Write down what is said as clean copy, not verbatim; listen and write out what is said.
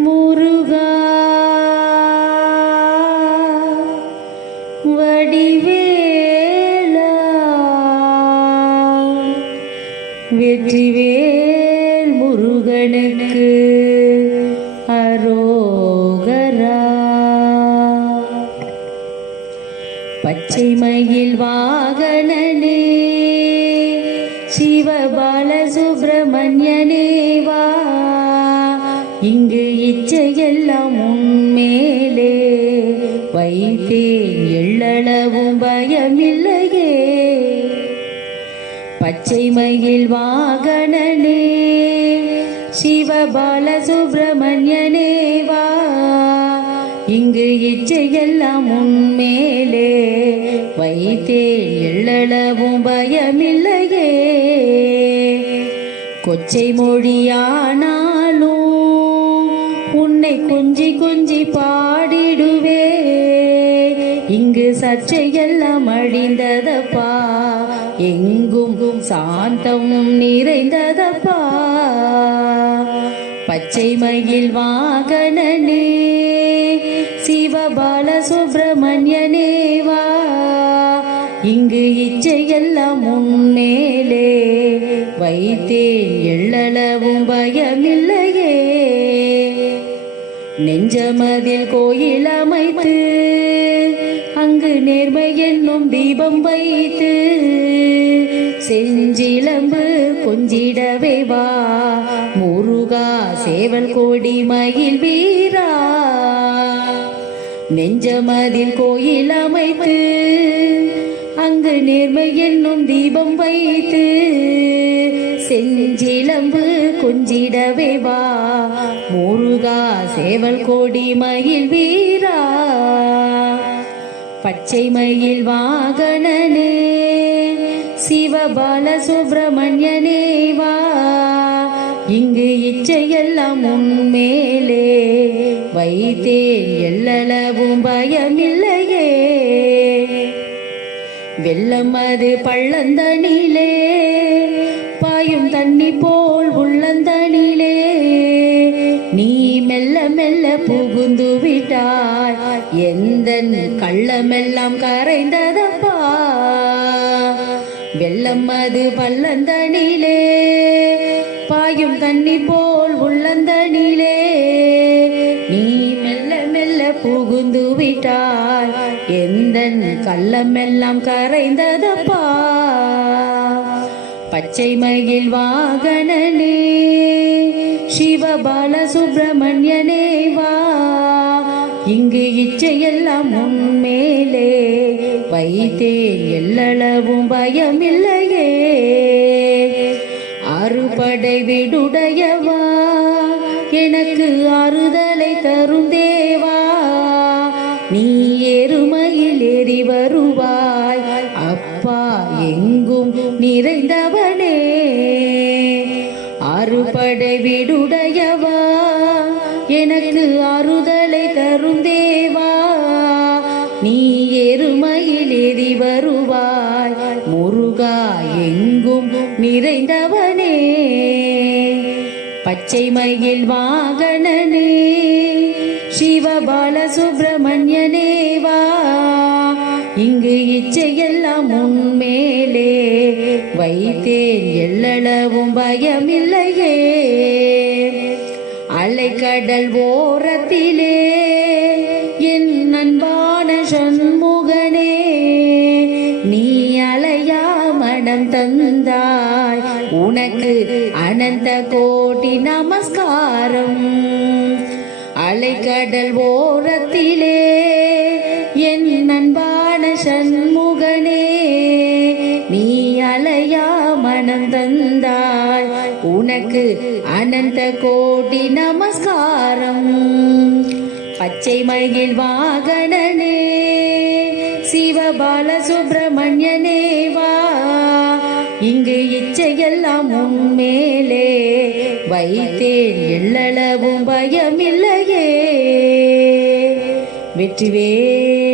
முருகா வடிவேலா வெற்றிவேல் முருகனுக்கு அரோகரா. பச்சை மயில் வாகனனே சிவபாலசுப்ரமணியனே வா, இங்கு இச்சையெல்லாம் உன்மேலே வைத்தேன், எள்ளளவும் பயமில்லையே. பச்சை மயில் வாகனனே சிவபாலசுப்ரமணியனே வா, இங்கு இச்சையெல்லாம் உன்மேலே வைத்தேன், எள்ளளவும் பயமில்லையே. கொச்சை மொழியானாலும் உன்னை கொஞ்சி கொஞ்சி பாடிடுவே, இங்கு சர்ச்சையெல்லாம் அழிந்ததப்பா, எங்கும் சாந்தம் நிறைந்ததப்பா. பச்சை மயில் வாகனனே சிவபாலசுப்ரமணியனே வா, இங்கு இச்சையெல்லாம் உன்மேலே வைத்தேன், எள்ளளவும் பயமில்லையே. நெஞ்சமதில் கோயில் அமைத்து அங்கு நேர்மை என்னும் தீபம் வைத்து, செஞ்சிலம்பு கொஞ்சிடவே வா முருகா, சேவல் கோடி மயில் வீரா. நெஞ்சமதில் கோயில் அமைத்து அங்கு நேர்மை என்னும் தீபம் வைத்து, செஞ்சிலம்பு கொஞ்சிடவே வா முருகா, சேவல் கோடி மயில் வீரா. பச்சை மயில் வாகனனே சிவபாலசுப்ரமணியனே வா, இங்கு இச்சையெல்லாம் உன்மேலே வைத்தேன், எள்ளளவும் பயமில்லையே. வெள்ளம் அது பள்ளந்தனிலே பாயும் தண்ணி போல் உள்ளந்தனிலே, நீ மெல்ல மெல்ல புகுந்து விட்டாய், எந்தன் கள்ளமெல்லாம் கரைந்ததப்பா. வெள்ளம் அது பள்ளந்தனிலே பாயும் தண்ணி போல் உள்ளந்தனிலே, நீ மெல்ல மெல்ல புகுந்து விட்டாய், எந்தன் கள்ளமெல்லாம் கரைந்ததப்பா. பச்சை மயில் வாகனனே சிவபாலசுப்ரமணியனே வா, இங்கு இச்சையெல்லாம் உன்மேலே வைத்தேன், எள்ளளவும் பயமில்லையே. அறுபடை விடுடையவா, எனக்கு ஆறுதலை தரும் தேவா, நீ எருமையில் ஏறி வருவாய் அப்பா, எங்கும் நிறைந்தவனே. அறுபடை விடுடையவா, எனக்கு ஆறுதலை தரும் தேவா, நீ எருமையில் ஏறி வருவாய் முருகா, எங்கும் நிறைந்தவனே. பச்சை மயில் வாகனனே சிவபாலசுப்ரமணியனே வா, இங்கு இச்சையெல்லாம் உன்மேலே வைத்தேன், எள்ளளவும் பயமில்லையே. அலைக்கடல் ஓரத்திலே என் அன்பான சண்முகனே, நீ அலையா மனம் தந்தாய், உனக்கு அனந்த கோடி நமஸ்காரம். அலைக்கடல் ஓரத்திலே என் அன்பான சண்முகனே, நீ அலையா மனம் தந்தாய், உனக்கு அனந்த கோடி நமஸ்காரம். பச்சை மயில் வாகனனே சிவபாலசுப்ரமணியனே வா, இங்கு இச்சையெல்லாம் உன்மேலே வைத்தேன், எள்ளளவும் பயமில்லையே. வெற்றிவேல்